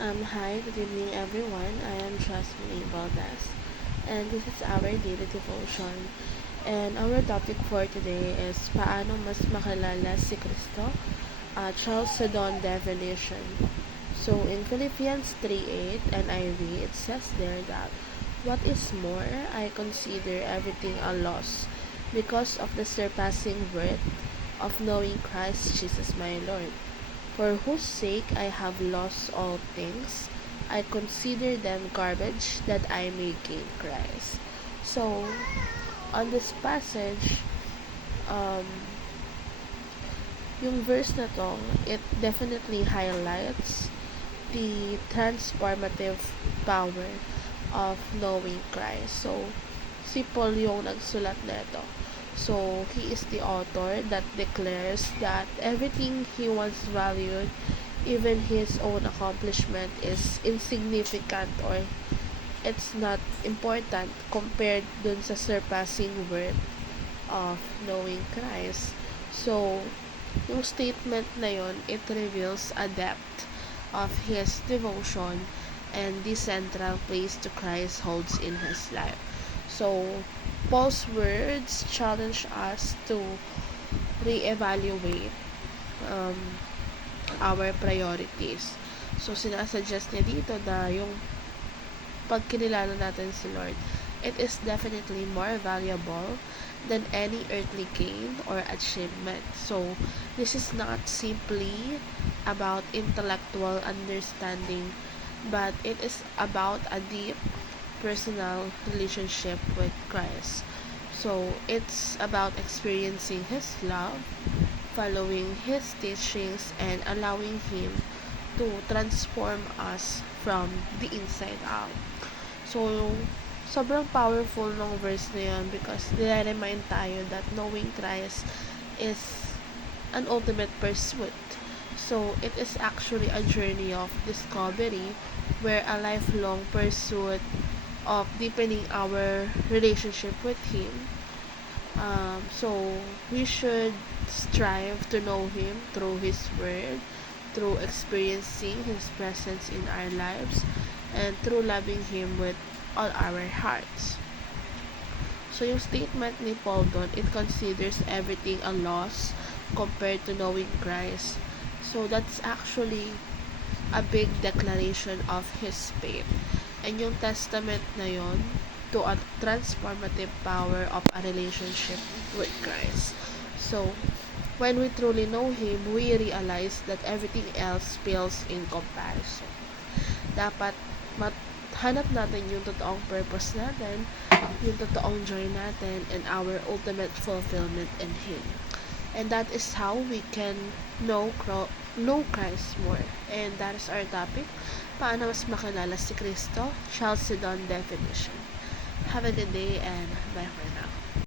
Hi, good evening everyone. I am Jasmine Valdez, and this is our daily devotion. And our topic for today is paano mas makilala si Kristo? Charles Sedon definition. So in Philippians 3:8 NIV, it says there that what is more, I consider everything a loss because of the surpassing worth of knowing Christ Jesus my Lord, for whose sake I have lost all things. I consider them garbage that I may gain Christ. So, on this passage, um, yung verse na to, it definitely highlights the transformative power of knowing Christ. So, si Paul yung nagsulat nito. So, he is the author that declares that everything he once valued, even his own accomplishment, is insignificant or it's not important compared dun sa surpassing worth of knowing Christ. So, yung statement na yon, it reveals a depth of his devotion and the central place to Christ holds in his life. So, Paul's words challenge us to reevaluate um, our priorities. So, sinasuggest niya dito na yung pagkilala natin si Lord, it is definitely more valuable than any earthly gain or achievement. So, this is not simply about intellectual understanding, but it is about a deep personal relationship with Christ. So, it's about experiencing His love, following His teachings, and allowing Him to transform us from the inside out. So, sobrang powerful ng verse na yun because nire-remind tayo that knowing Christ is an ultimate pursuit. So, it is actually a journey of discovery where a lifelong pursuit of deepening our relationship with Him. So, we should strive to know Him through His Word, through experiencing His presence in our lives, and through loving Him with all our hearts. So, yung statement ni Paul doon, it considers everything a loss compared to knowing Christ. So, that's actually a big declaration of his faith. And yung testament na yon to a transformative power of a relationship with Christ. So, when we truly know Him, we realize that everything else pales in comparison. Dapat hanap natin yung totoong purpose natin, yung totoong joy natin, and our ultimate fulfillment in Him. And that is how we can know Christ more. And that is our topic. Paano mas makilala si Kristo? Charles Sedon definition. Have a good day and bye for now.